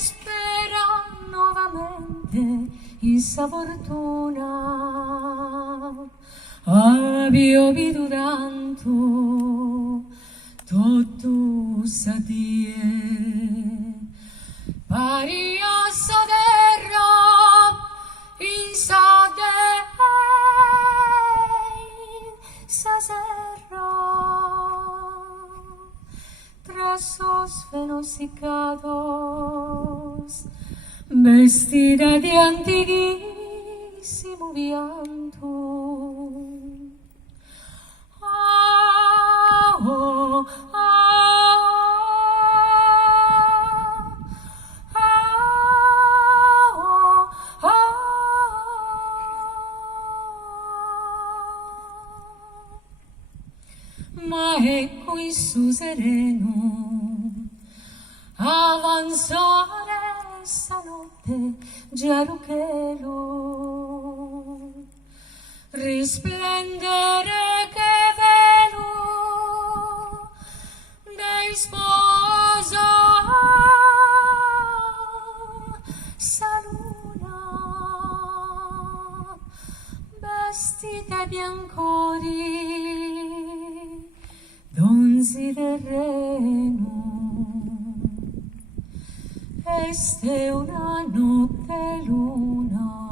spera nuovamente in sa fortuna. Avio vidu tanto, tutto sa die, pari a sa terra, in sa sa serra, trasos fenosicados, vestida de antiguísimo vianto. Oh, oh, ma ecco il suo sereno avanzare stanotte giaruchelo, risplendere che velo dei sposa sa luna, vestite biancori donzi del Reno. Este una notte luna